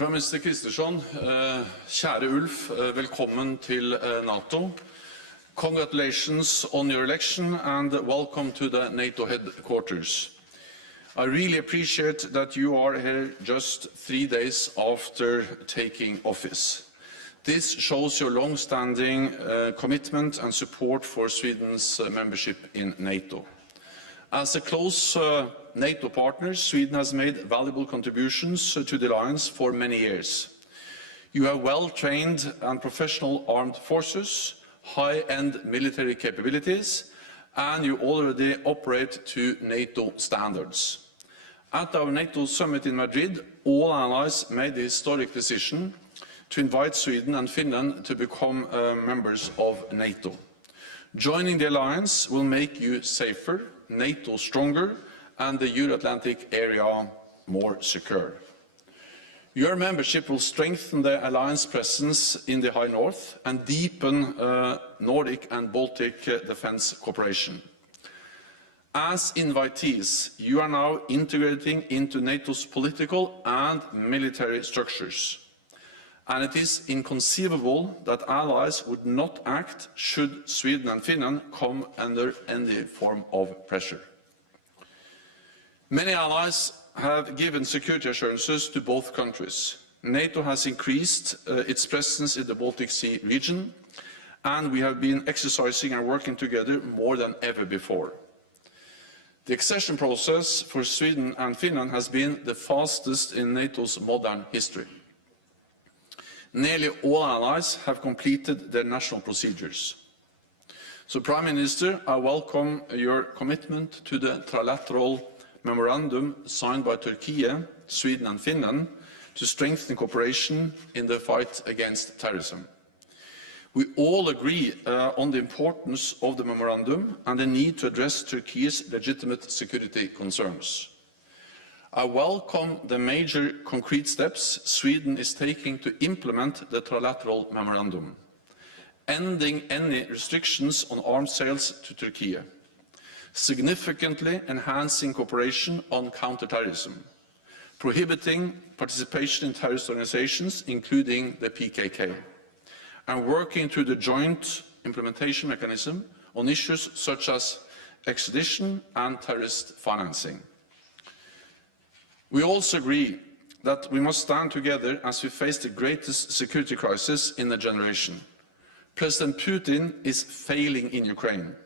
Prime Minister Kristersson, kjære Ulf, velkommen til NATO. Congratulations on your election and welcome to the NATO headquarters. I really appreciate that you are here just 3 days after taking office. This shows your long-standing commitment and support for Sweden's membership in NATO. As a close NATO partner, Sweden has made valuable contributions to the alliance for many years. You have well-trained and professional armed forces, high-end military capabilities, and you already operate to NATO standards. At our NATO summit in Madrid, all allies made the historic decision to invite Sweden and Finland to become members of NATO. Joining the alliance will make you safer, NATO stronger, and the Euro-Atlantic area more secure. Your membership will strengthen the alliance presence in the High North and deepen Nordic and Baltic defence cooperation. As invitees, you are now integrating into NATO's political and military structures. And it is inconceivable that allies would not act should Sweden and Finland come under any form of pressure. Many allies have given security assurances to both countries. NATO has increased its presence in the Baltic Sea region, and we have been exercising and working together more than ever before. The accession process for Sweden and Finland has been the fastest in NATO's modern history. Nearly all allies have completed their national procedures. So, Prime Minister, I welcome your commitment to the trilateral memorandum signed by Turkey, Sweden and Finland to strengthen cooperation in the fight against terrorism. We all agree on the importance of the memorandum and the need to address Turkey's legitimate security concerns. I welcome the major concrete steps Sweden is taking to implement the trilateral memorandum, ending any restrictions on arms sales to Turkey, significantly enhancing cooperation on counter-terrorism, prohibiting participation in terrorist organizations, including the PKK, and working through the joint implementation mechanism on issues such as extradition and terrorist financing. We also agree that we must stand together as we face the greatest security crisis in a generation. President Putin is failing in Ukraine,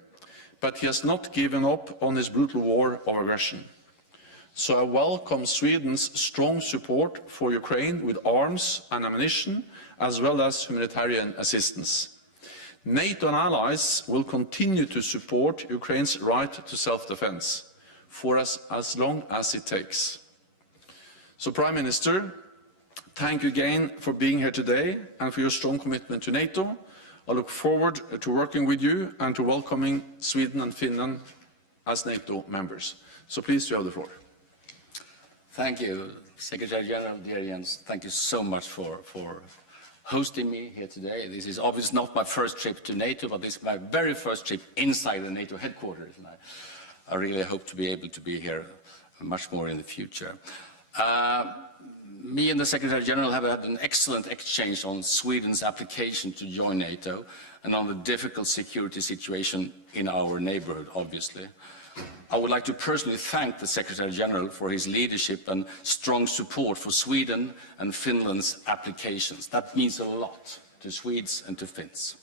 but he has not given up on his brutal war of aggression. So I welcome Sweden's strong support for Ukraine with arms and ammunition, as well as humanitarian assistance. NATO and allies will continue to support Ukraine's right to self-defense for as long as it takes. So, Prime Minister, thank you again for being here today and for your strong commitment to NATO. I look forward to working with you and to welcoming Sweden and Finland as NATO members. So please, you have the floor. Thank you, Secretary General, dear Jens. Thank you so much for hosting me here today. This is obviously not my first trip to NATO, but this is my very first trip inside the NATO headquarters. And I really hope to be able to be here much more in the future. Me and the Secretary General have had an excellent exchange on Sweden's application to join NATO and on the difficult security situation in our neighborhood, obviously. I would like to personally thank the Secretary General for his leadership and strong support for Sweden and Finland's applications. That means a lot to Swedes and to Finns.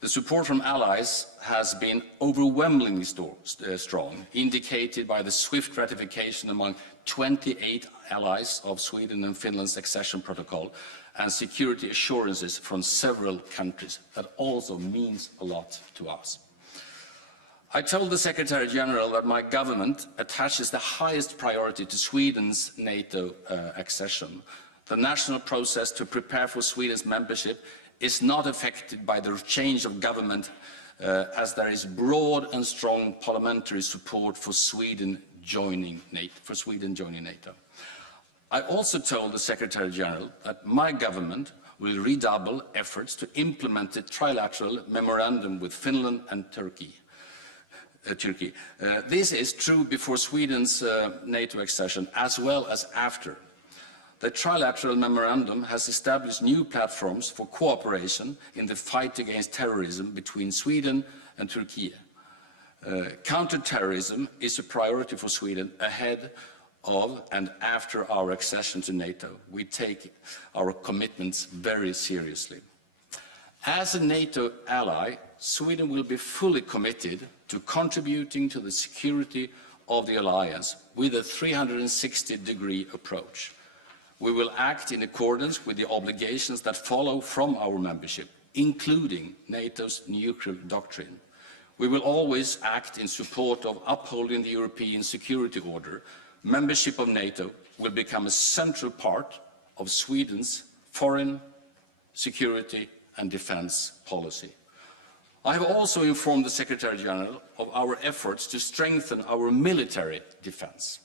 The support from allies has been overwhelmingly strong, indicated by the swift ratification among 28 allies of Sweden and Finland's accession protocol and security assurances from several countries. That also means a lot to us. I told the Secretary General that my government attaches the highest priority to Sweden's NATO accession. The national process to prepare for Sweden's membership is not affected by the change of government as there is broad and strong parliamentary support for Sweden joining NATO. I also told the Secretary General that my government will redouble efforts to implement the trilateral memorandum with Finland and Turkey. This is true before Sweden's NATO accession as well as after. The trilateral memorandum has established new platforms for cooperation in the fight against terrorism between Sweden and Turkey. Counter-terrorism is a priority for Sweden ahead of and after our accession to NATO. We take our commitments very seriously. As a NATO ally, Sweden will be fully committed to contributing to the security of the alliance with a 360-degree approach. We will act in accordance with the obligations that follow from our membership, including NATO's nuclear doctrine. We will always act in support of upholding the European security order. Membership of NATO will become a central part of Sweden's foreign, security and defense policy. I have also informed the Secretary General of our efforts to strengthen our military defense.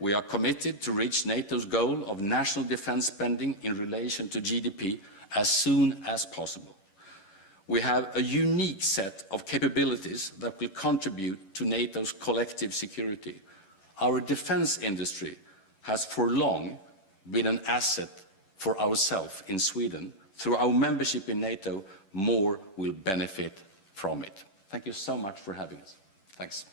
We are committed to reach NATO's goal of national defense spending in relation to GDP as soon as possible. We have a unique set of capabilities that will contribute to NATO's collective security. Our defense industry has for long been an asset for ourselves in Sweden. Through our membership in NATO, more will benefit from it. Thank you so much for having us. Thanks.